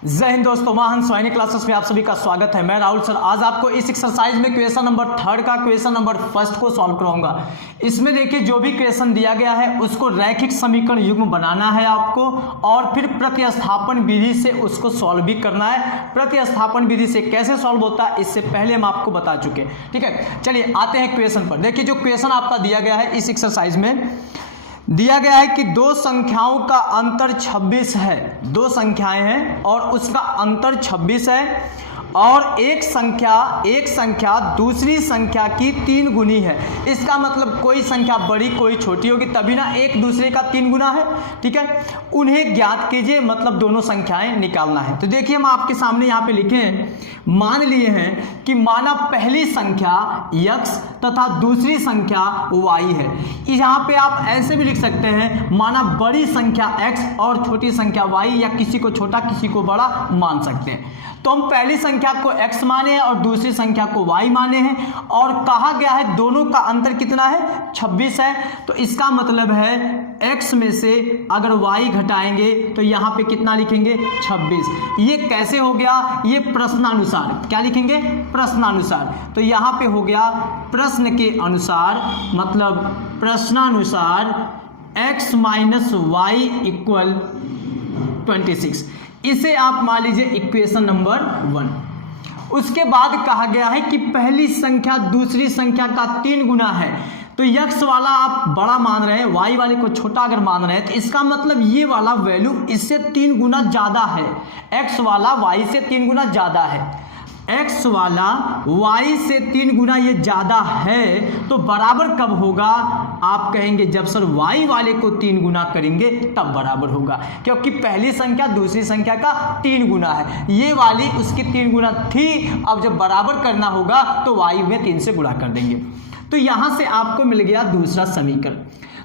जय हिंद दोस्तों, महान सैनिक क्लासेस में आप सभी का स्वागत है। मैं राहुल सर आज आपको इस एक्सरसाइज में क्वेश्चन नंबर 3 का क्वेश्चन नंबर 1 को सॉल्व कराऊंगा। इसमें देखिए जो भी क्वेश्चन दिया गया है उसको रैखिक समीकरण युग्म बनाना है आपको और फिर प्रतिस्थापन विधि से उसको सॉल्व भी करना है। प्रतिस्थापन विधि से कैसे सॉल्व होता है इससे पहले हम आपको बता चुके हैं। ठीक है, चलिए आते हैं क्वेश्चन पर। देखिए जो क्वेश्चन आपका दिया गया है इस एक्सरसाइज में दिया गया है कि दो संख्याओं का अंतर 26 है। दो संख्याएं हैं और उसका अंतर 26 है और एक संख्या दूसरी संख्या की 3 गुनी है। इसका मतलब कोई संख्या बड़ी कोई छोटी होगी तभी ना एक दूसरे का 3 गुना है। ठीक है, उन्हें ज्ञात कीजिए, मतलब दोनों संख्याएं निकालना है। तो देखिए हम आपके सामने यहाँ पे लिखे हैं, मान लिए हैं कि माना पहली संख्या x तथा दूसरी संख्या y है। यहाँ पे आप ऐसे भी लिख सकते हैं, माना बड़ी संख्या x और छोटी संख्या y, या किसी को छोटा किसी को बड़ा मान सकते हैं। तो हम पहली संख्या को x माने हैं और दूसरी संख्या को y माने हैं और कहा गया है दोनों का अंतर कितना है, 26 है। तो इसका मतलब है x में से अगर y घटाएंगे तो यहाँ पे कितना लिखेंगे, 26। ये कैसे हो गया, ये प्रश्नानुसार। क्या लिखेंगे, प्रश्नानुसार। तो यहाँ पे हो गया प्रश्न के अनुसार, मतलब प्रश्नानुसार x माइनस वाई इक्वल 26। इसे आप मान लीजिए इक्वेशन नंबर 1। उसके बाद कहा गया है कि पहली संख्या दूसरी संख्या का 3 गुना है। तो x वाला आप बड़ा मान रहे हैं, y वाले को छोटा अगर मान रहे हैं, तो इसका मतलब ये वाला वैल्यू इससे 3 गुना ज़्यादा है। x वाला y से 3 गुना ज़्यादा है, x वाला y से 3 गुना ये ज़्यादा है। तो बराबर कब होगा, आप कहेंगे जब सर y वाले को 3 गुना करेंगे तब बराबर होगा, क्योंकि पहली संख्या दूसरी संख्या का 3 गुना है। ये वाली उसकी 3 गुना थी, अब जब बराबर करना होगा तो y में 3 से गुणा कर देंगे। तो यहाँ से आपको मिल गया दूसरा समीकरण।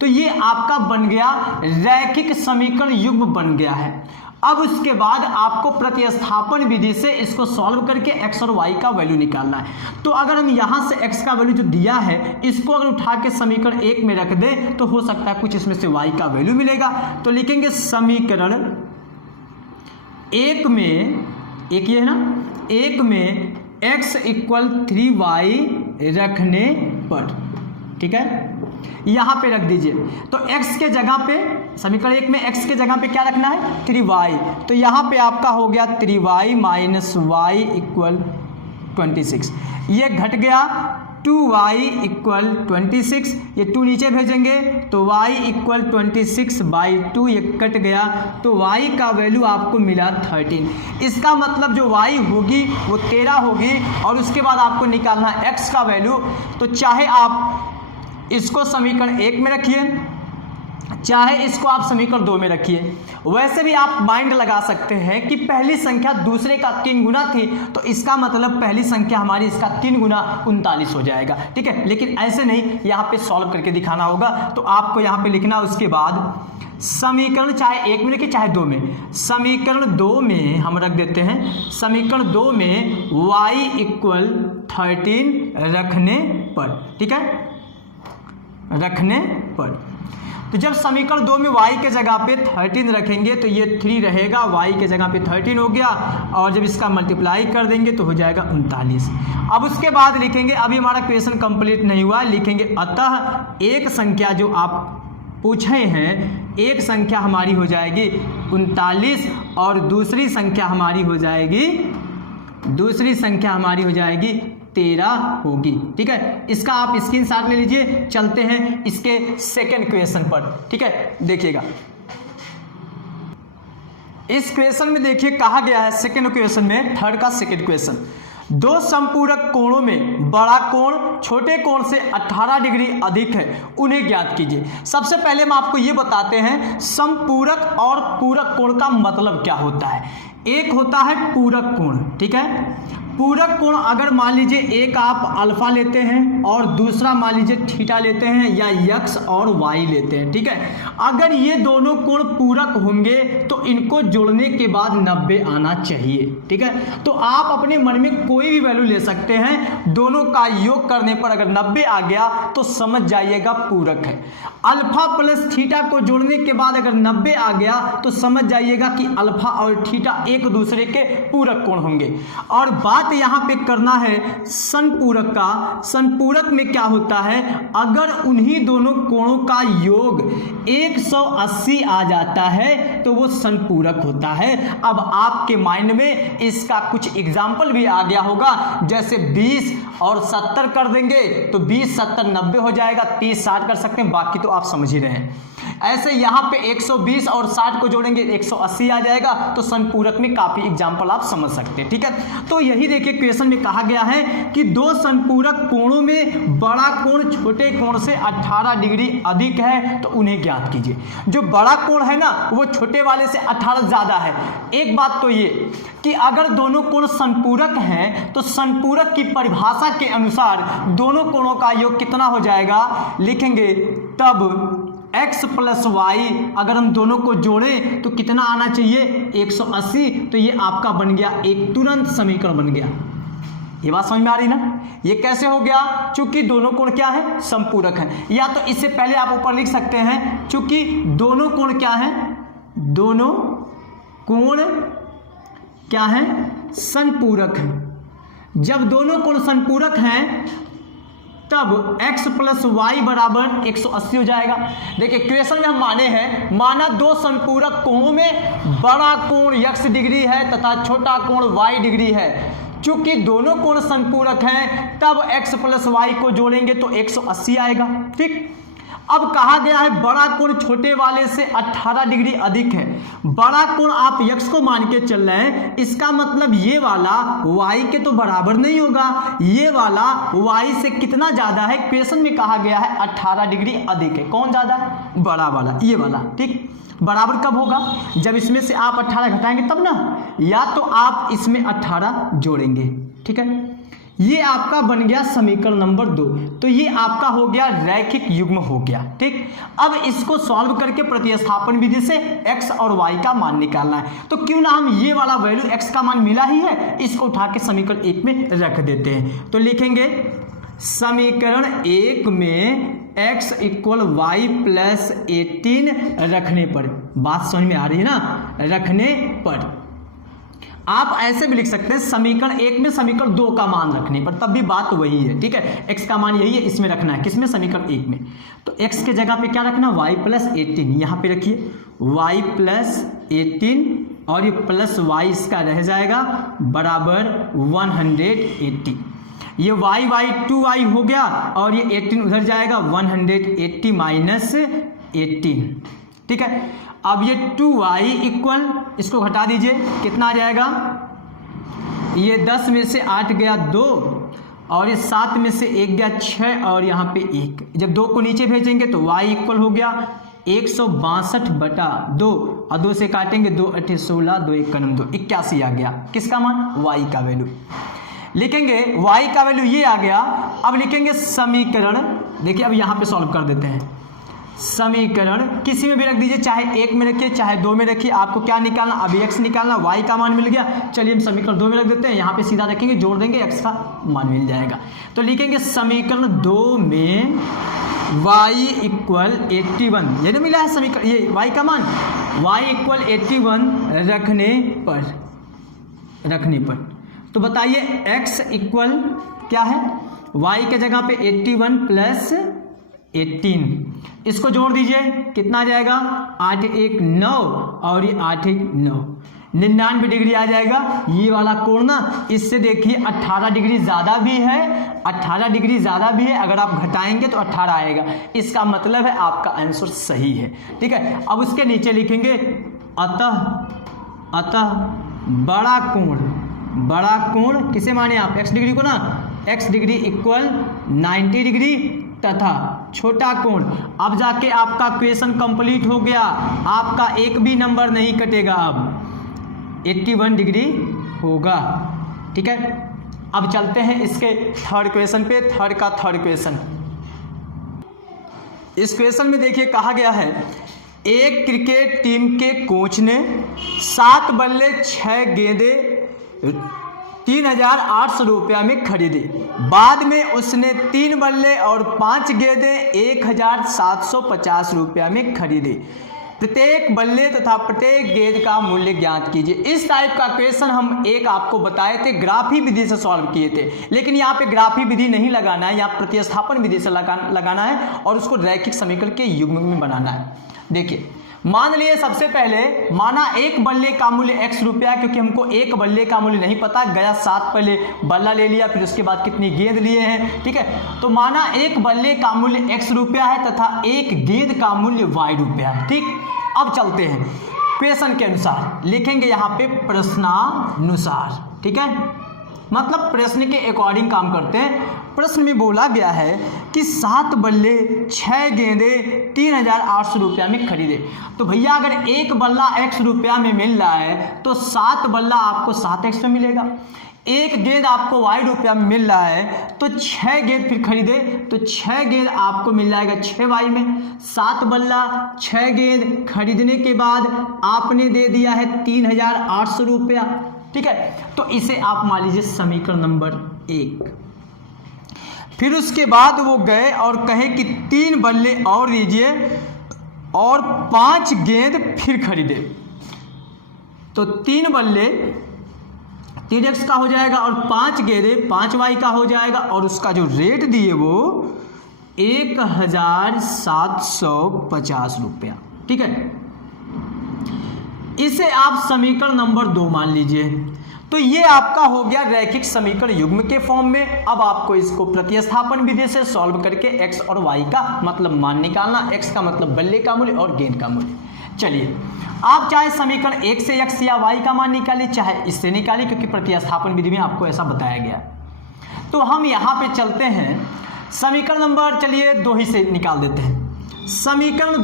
तो ये आपका बन गया रैखिक समीकरण युग्म बन गया है। अब उसके बाद आपको प्रतिस्थापन विधि से इसको सॉल्व करके x और y का वैल्यू निकालना है। तो अगर हम यहाँ से x का वैल्यू जो दिया है इसको अगर उठा के समीकरण 1 में रख दें तो हो सकता है कुछ इसमें से y का वैल्यू मिलेगा। तो लिखेंगे समीकरण 1 में, एक ये है ना, 1 में x इक्वल 3y रखने पर, ठीक है, यहाँ पे रख दीजिए। तो x के जगह पे, समीकरण 1 में x के जगह पे क्या रखना है, 3y। तो यहाँ पे आपका हो गया 3y माइनस वाई इक्वल 26। ये घट गया 2y इक्वल 26, ये 2 नीचे भेजेंगे तो y इक्वल 26/2, ये कट गया। तो y का वैल्यू आपको मिला 13। इसका मतलब जो y होगी वो 13 होगी और उसके बाद आपको निकालना है x का वैल्यू। तो चाहे आप इसको समीकरण 1 में रखिए, चाहे इसको आप समीकरण 2 में रखिए। वैसे भी आप माइंड लगा सकते हैं कि पहली संख्या दूसरे का 3 गुना थी, तो इसका मतलब पहली संख्या हमारी इसका 3 गुना 39 हो जाएगा। ठीक है, लेकिन ऐसे नहीं, यहाँ पे सॉल्व करके दिखाना होगा। तो आपको यहाँ पे लिखना, उसके बाद समीकरण चाहे 1 में लिखिए चाहे 2 में। समीकरण 2 में हम रख देते हैं, समीकरण 2 में y इक्वल 13 रखने पर, ठीक है, रखने पर। तो जब समीकरण 2 में y के जगह पे 13 रखेंगे तो ये 3 रहेगा, y के जगह पे 13 हो गया और जब इसका मल्टीप्लाई कर देंगे तो हो जाएगा 39। अब उसके बाद लिखेंगे, अभी हमारा क्वेश्चन कंप्लीट नहीं हुआ, लिखेंगे अतः एक संख्या जो आप पूछे हैं, एक संख्या हमारी हो जाएगी 39 और दूसरी संख्या हमारी हो जाएगी 13 होगी। ठीक है, इसका आप स्क्रीनशॉट ले लीजिए। चलते हैं इसके सेकंड क्वेश्चन पर। ठीक है, देखिएगा इस क्वेश्चन में, देखिए कहा गया है सेकंड क्वेश्चन में, 3rd का सेकंड क्वेश्चन, दो संपूरक कोणों में बड़ा कोण छोटे कोण से 18 डिग्री अधिक है, उन्हें ज्ञात कीजिए। सबसे पहले हम आपको ये बताते हैं संपूरक और पूरक कोण का मतलब क्या होता है। एक होता है पूरक कोण, ठीक है, पूरक कोण अगर मान लीजिए एक आप अल्फा लेते हैं और दूसरा मान लीजिए थीटा लेते हैं या यक्स और वाई लेते हैं, ठीक है। अगर ये दोनों कोण पूरक होंगे तो इनको जोड़ने के बाद 90 आना चाहिए, ठीक है। तो आप अपने मन में कोई भी वैल्यू ले सकते हैं, दोनों का योग करने पर अगर 90 आ गया तो समझ जाइएगा पूरक है। अल्फा प्लस थीटा को जोड़ने के बाद अगर 90 आ गया तो समझ जाइएगा कि अल्फा और थीटा एक दूसरे के पूरक कोण होंगे। और बात यहाँ पे करना है संपूरक का। संपूरक में क्या होता है, अगर उन्हीं दोनों कोणों का योग 180 आ जाता है तो वो संपूरक होता है। अब आपके माइंड में इसका कुछ एग्जाम्पल भी आ गया होगा, जैसे 20 और 70 कर देंगे तो 20 70 90 हो जाएगा, 30 60 कर सकते हैं, बाकी तो आप समझ ही रहे हैं। ऐसे यहाँ पे 120 और 60 को जोड़ेंगे 180 आ जाएगा, तो संपूरक में काफी एग्जाम्पल आप समझ सकते हैं, ठीक है। तो यही देखिए क्वेश्चन में कहा गया है कि दो संपूरक कोणों में बड़ा कोण छोटे कोण से 18 डिग्री अधिक है तो उन्हें ज्ञात कीजिए। जो बड़ा कोण है ना वो छोटे वाले से 18 ज्यादा है। एक बात तो ये कि अगर दोनों कोण संपूरक हैं तो संपूरक की परिभाषा के अनुसार दोनों कोणों का योग कितना हो जाएगा, लिखेंगे तब x प्लस वाई, अगर हम दोनों को जोड़ें तो कितना आना चाहिए 180। तो ये आपका बन गया एक तुरंत समीकरण बन गया। ये बात समझ में आ रही ना, ये कैसे हो गया, चूंकि दोनों कोण क्या है संपूरक है। या तो इससे पहले आप ऊपर लिख सकते हैं चूंकि दोनों कोण क्या है, दोनों कोण क्या है संपूरक है। जब दोनों कोण संपूरक हैं तब x प्लस वाई बराबर 180 हो जाएगा। देखिए क्वेश्चन में हम माने हैं, माना दो संपूरक कोणों में बड़ा कोण x डिग्री है तथा छोटा कोण y डिग्री है। चूंकि दोनों कोण संपूरक हैं तब x प्लस वाई को जोड़ेंगे तो 180 आएगा, ठीक। अब कहा गया है बड़ा कोण छोटे वाले से 18 डिग्री अधिक है। बड़ा कोण आप x को मान के चल रहे हैं, इसका मतलब ये वाला y के तो बराबर नहीं होगा, ये वाला y से कितना ज्यादा है। क्वेश्चन में कहा गया है 18 डिग्री अधिक है। कौन ज्यादा है, बड़ा वाला, ये वाला, ठीक। बराबर कब होगा, जब इसमें से आप 18 घटाएंगे तब ना, या तो आप इसमें 18 जोड़ेंगे, ठीक है। ये आपका बन गया समीकरण नंबर 2। तो ये आपका हो गया रैखिक युग्म हो गया, ठीक। अब इसको सॉल्व करके प्रतिस्थापन विधि से x और y का मान निकालना है। तो क्यों ना हम ये वाला वैल्यू x का मान मिला ही है, इसको उठा के समीकरण 1 में रख देते हैं। तो लिखेंगे समीकरण 1 में x इक्वल वाई प्लस 18 रखने पर, बात समझ में आ रही है ना, रखने पर। आप ऐसे भी लिख सकते हैं समीकरण 1 में समीकरण 2 का मान रखने पर, तब भी बात वही है, ठीक है। x का मान यही है, इसमें रखना है, किसमें, समीकरण 1 में। तो x के जगह पे क्या रखना, y प्लस 18, यहाँ पे रखिए y प्लस 18 और ये प्लस y इसका रह जाएगा बराबर 180। ये y 2y हो गया और ये 18 उधर जाएगा, 180 माइनस 18, ठीक है। अब ये 2y इक्वल, इसको घटा दीजिए, कितना आ जाएगा, ये 10 में से 8 गया 2 और ये 7 में से 1 गया 6 और यहाँ पे 1। जब 2 को नीचे भेजेंगे तो y इक्वल हो गया 162/2 और 2 से काटेंगे 2 8 16, 2 1 2, 81 आ गया। किसका मान, y का वैल्यू। लिखेंगे y का वैल्यू ये आ गया। अब लिखेंगे समीकरण, देखिए अब यहाँ पे सॉल्व कर देते हैं। समीकरण किसी में भी रख दीजिए, चाहे 1 में रखिए चाहे 2 में रखिए, आपको क्या निकालना, अभी x निकालना, y का मान मिल गया। चलिए हम समीकरण 2 में रख देते हैं, यहाँ पे सीधा रखेंगे, जोड़ देंगे, x का मान मिल जाएगा। तो लिखेंगे समीकरण 2 में y इक्वल 81, ये जो मिला है समीकरण, ये y का मान, y इक्वल 81 रखने पर तो बताइए x इक्वल क्या है, y के जगह पे 81 प्लस 18, इसको जोड़ दीजिए, कितना आ जाएगा, 8 1 9 और ये 8 1 9, 99 डिग्री आ जाएगा। ये वाला कोण ना, इससे देखिए 18 डिग्री ज़्यादा भी है, 18 डिग्री ज़्यादा भी है, अगर आप घटाएंगे तो 18 आएगा। इसका मतलब है आपका आंसर सही है, ठीक है। अब उसके नीचे लिखेंगे अतः बड़ा कोण किसे माने आप, x डिग्री को ना, x डिग्री इक्वल 90 डिग्री तथा छोटा कोण। अब जाके आपका क्वेश्चन कंप्लीट हो गया, आपका एक भी नंबर नहीं कटेगा, अब 81 डिग्री होगा, ठीक है। अब चलते हैं इसके थर्ड क्वेश्चन पे। थर्ड क्वेश्चन, इस क्वेश्चन में देखिए कहा गया है एक क्रिकेट टीम के कोच ने 7 बल्ले 6 गेंदे 3,800 रुपया में खरीदी। बाद में उसने 3 बल्ले और 5 गेंदे 1,750 रुपया में खरीदी। प्रत्येक बल्ले तथा प्रत्येक गेंद का मूल्य ज्ञात कीजिए। इस टाइप का क्वेश्चन हम एक आपको बताए थे, ग्राफी विधि से सॉल्व किए थे, लेकिन यहाँ पे ग्राफी विधि नहीं लगाना है, यहाँ प्रतिस्थापन विधि से लगाना है और उसको रैखिक समीकरण के युग्म में बनाना है। देखिए मान लिए सबसे पहले माना एक बल्ले का मूल्य x रुपया, क्योंकि हमको एक बल्ले का मूल्य नहीं पता, गया 7 पहले बल्ला ले लिया, फिर उसके बाद कितनी गेंद लिए हैं, ठीक है। तो माना एक बल्ले का मूल्य x रुपया है तथा एक गेंद का मूल्य y रुपया है, ठीक। अब चलते हैं क्वेश्चन के अनुसार, लिखेंगे यहाँ पे प्रश्नानुसार, ठीक है, मतलब प्रश्न के अकॉर्डिंग काम करते हैं। प्रश्न में बोला गया है कि 7 बल्ले 6 गेंदे 3,800 रुपया में खरीदे। तो भैया अगर एक बल्ला x रुपया में मिल रहा है तो 7 बल्ला आपको 7x में मिलेगा, एक गेंद आपको y रुपया में मिल रहा है तो 6 गेंद फिर खरीदे तो 6 गेंद आपको मिल जाएगा 6y में। 7 बल्ला 6 गेंद खरीदने के बाद आपने दे दिया है 3,800 रुपया, ठीक है। तो इसे आप मान लीजिए समीकरण नंबर 1। फिर उसके बाद वो गए और कहे कि 3 बल्ले और दीजिए और 5 गेंद फिर खरीदे। तो 3 बल्ले 3x का हो जाएगा और 5 गेंदे 5y का हो जाएगा और उसका जो रेट दिए वो 1,750 रुपया, ठीक है। इसे आप समीकरण नंबर 2 मान लीजिए। तो ये आपका हो गया रैखिक समीकरण युग्म के फॉर्म में। अब आपको इसको प्रतिस्थापन विधि से सॉल्व करके x और y का मतलब मान निकालना, x का मतलब बल्ले का मूल्य और गेंद का मूल्य। चलिए आप चाहे समीकरण 1 से x या y का मान निकालिए, चाहे इससे निकालिए, क्योंकि प्रतिस्थापन विधि में आपको ऐसा बताया गया। तो हम यहाँ पे चलते हैं समीकरण नंबर, चलिए 2 ही से निकाल देते हैं। समीकरण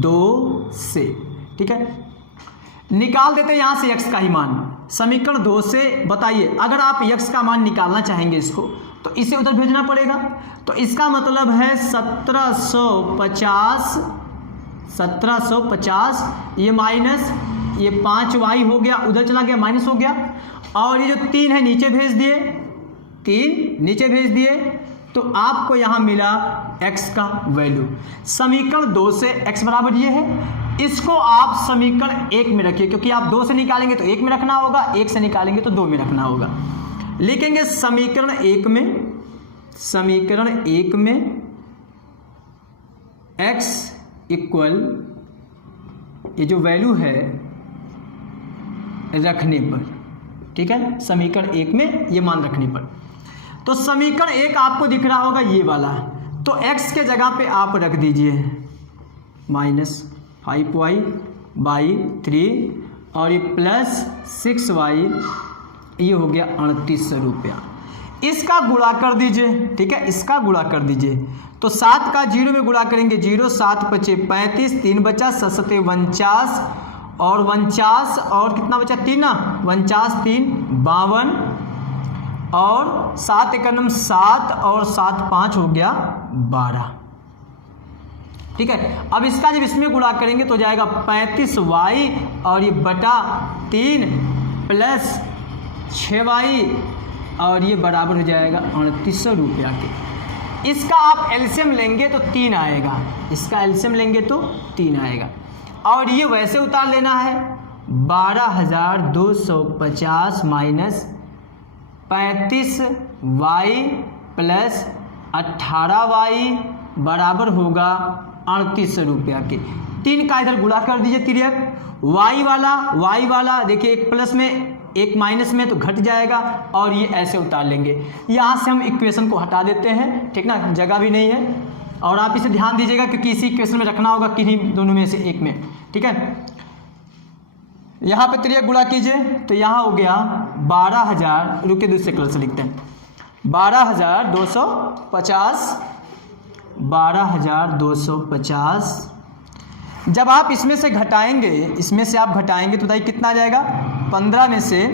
2 से, ठीक है, निकाल देते हैं यहाँ से x का ही मान। समीकरण 2 से बताइए, अगर आप x का मान निकालना चाहेंगे इसको तो इसे उधर भेजना पड़ेगा। तो इसका मतलब है 1750, ये माइनस ये 5y हो गया, उधर चला गया माइनस हो गया, और ये जो 3 है नीचे भेज दिए, 3 नीचे भेज दिए, तो आपको यहाँ मिला x का वैल्यू। समीकरण 2 से x बराबर ये है। इसको आप समीकरण 1 में रखिए, क्योंकि आप 2 से निकालेंगे तो 1 में रखना होगा, 1 से निकालेंगे तो 2 में रखना होगा। लिखेंगे समीकरण 1 में x इक्वल ये जो वैल्यू है रखने पर, ठीक है, समीकरण 1 में ये मान रखने पर। तो समीकरण 1 आपको दिख रहा होगा ये वाला, तो x के जगह पे आप रख दीजिए -5y/3 और ये +6y, ये हो गया 3800 रुपया। इसका गुणा कर दीजिए, ठीक है, इसका गुणा कर दीजिए। तो 7 का 0 में गुणा करेंगे 0, 7 × 5 = 35, 3 बचा, 7 × 7 = 49 और 49 और कितना बचा 3 ना, 49 3 52 और 7 × 9 7 और 7 5 हो गया 12, ठीक है। अब इसका जब इसमें गुणा करेंगे तो जाएगा 35y और ये बटा 3 प्लस 6y और ये बराबर हो जाएगा 3800 रुपया के। इसका आप एलसीएम लेंगे तो 3 आएगा, इसका एलसीएम लेंगे तो 3 आएगा, और ये वैसे उतार लेना है 12,250 माइनस 35y प्लस 18y बराबर होगा 3800 रुपया के। 3 का इधर गुणा कर दीजिए तिर्यक, y वाला देखिए एक प्लस में एक माइनस में तो घट जाएगा, और ये ऐसे उतार लेंगे। यहाँ से हम इक्वेशन को हटा देते हैं, ठीक ना, जगह भी नहीं है, और आप इसे ध्यान दीजिएगा क्योंकि इसी इक्वेशन में रखना होगा, किन्हीं दोनों में से एक में, ठीक है। यहाँ पे तिर्यक गुणा कीजिए तो यहाँ हो गया 12,000, रुके दूसरे कलर से लिखते हैं, 12,250। जब आप इसमें से घटाएंगे, इसमें से आप घटाएंगे तो बताइए कितना आ जाएगा, 15 में से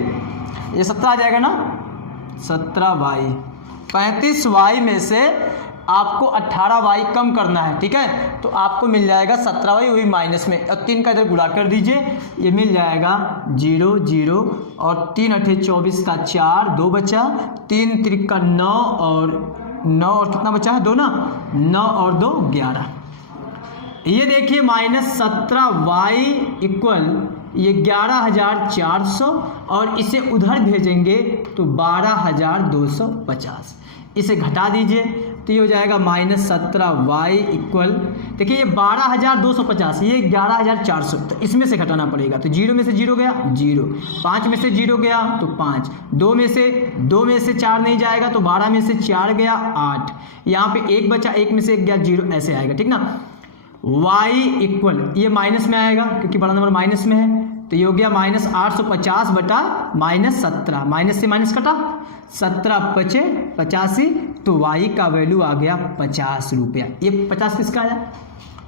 ये 17 आ जाएगा ना, 17y। 35y में से आपको 18y कम करना है, ठीक है, तो आपको मिल जाएगा 17y, वही माइनस में, और 3 का इधर गुणा कर दीजिए, ये मिल जाएगा 0 0 और 3 8 24 का 4, 2 बचा, 3 3 का 9 और कितना बचा है 2 ना, 9 और 2 11। ये देखिए -17y इक्वल ये 11,400 और इसे उधर भेजेंगे तो 12,250। इसे घटा दीजिए तो ये हो जाएगा -17y इक्वल, देखिए ये 12,250, ये 11,400, तो इसमें से घटाना पड़ेगा, तो 0 में से 0 गया 0, 5 में से 0 गया तो 5, 2 में से 4 नहीं जाएगा तो 12 में से 4 गया 8, यहाँ पे 1 बचा, 1 में से 1 गया 0, ऐसे आएगा, ठीक ना। y इक्वल ये माइनस में आएगा क्योंकि बड़ा नंबर माइनस में है, तो ये हो गया -850 बटा -17, माइनस से माइनस कटा, 17 पचे 85, तो y का वैल्यू आ गया 50 रुपया। ये 50 किसका आया,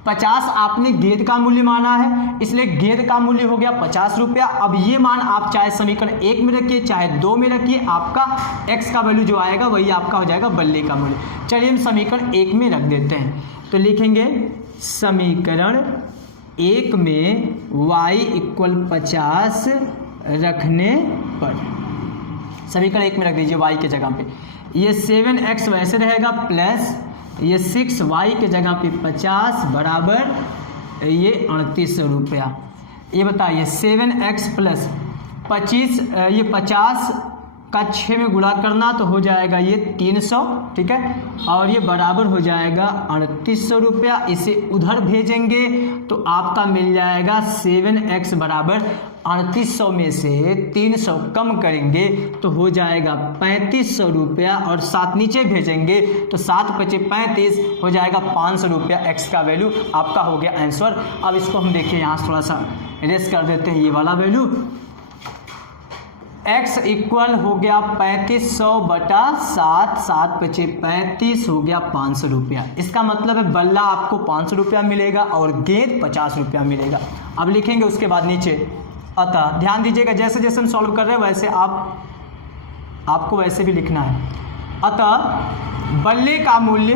50 आपने गेंद का मूल्य माना है, इसलिए गेंद का मूल्य हो गया 50 रुपया। अब ये मान आप चाहे समीकरण 1 में रखिए चाहे 2 में रखिए, आपका x का वैल्यू जो आएगा वही आपका हो जाएगा बल्ले का मूल्य। चलिए हम समीकरण 1 में रख देते हैं, तो लिखेंगे समीकरण 1 में y इक्वल 50 रखने पर, समीकरण 1 में रख दीजिए y के जगह पे, ये 7x वैसे रहेगा प्लस ये 6y के जगह पे 50 बराबर ये 3800 रुपया। ये बताइए 7x प्लस 25, ये 50 का 6 में गुणा करना तो हो जाएगा ये 300, ठीक है, और ये बराबर हो जाएगा 3800 रुपया। इसे उधर भेजेंगे तो आपका मिल जाएगा 7x बराबर 3800 में से 300 कम करेंगे तो हो जाएगा 3500 रुपया, और 7 नीचे भेजेंगे तो 7 पचे 35 हो जाएगा 500 रुपया। x का वैल्यू आपका हो गया आंसर। अब इसको हम देखिए यहाँ थोड़ा सा रेस कर देते हैं, ये वाला वैल्यू x इक्वल हो गया 3500 बटा 7, 7 पचे 35 हो गया 500 रुपया। इसका मतलब है बल्ला आपको 500 रुपया मिलेगा और गेंद 50 रुपया मिलेगा। अब लिखेंगे उसके बाद नीचे, अतः ध्यान दीजिएगा जैसे जैसे हम सॉल्व कर रहे हैं वैसे आपको वैसे भी लिखना है। अतः बल्ले का मूल्य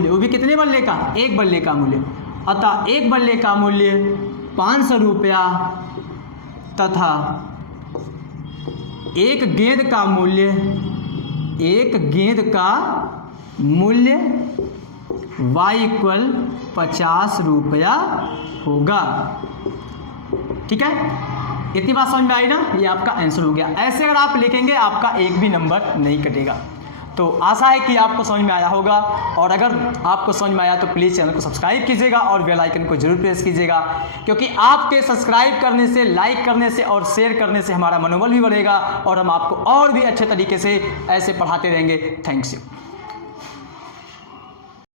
वो भी कितने बल्ले का, 1 बल्ले का मूल्य, अतः 1 बल्ले का मूल्य 500 रुपया तथा एक गेंद का मूल्य y इक्वल 50 रुपया होगा। ठीक है, इतनी बात समझ में आई ना, ये आपका आंसर हो गया। ऐसे अगर आप लिखेंगे आपका एक भी नंबर नहीं कटेगा। तो आशा है कि आपको समझ में आया होगा, और अगर आपको समझ में आया तो प्लीज़ चैनल को सब्सक्राइब कीजिएगा और बेल आइकन को जरूर प्रेस कीजिएगा, क्योंकि आपके सब्सक्राइब करने से, लाइक करने से और शेयर करने से हमारा मनोबल भी बढ़ेगा और हम आपको और भी अच्छे तरीके से ऐसे पढ़ाते रहेंगे। Thanks you.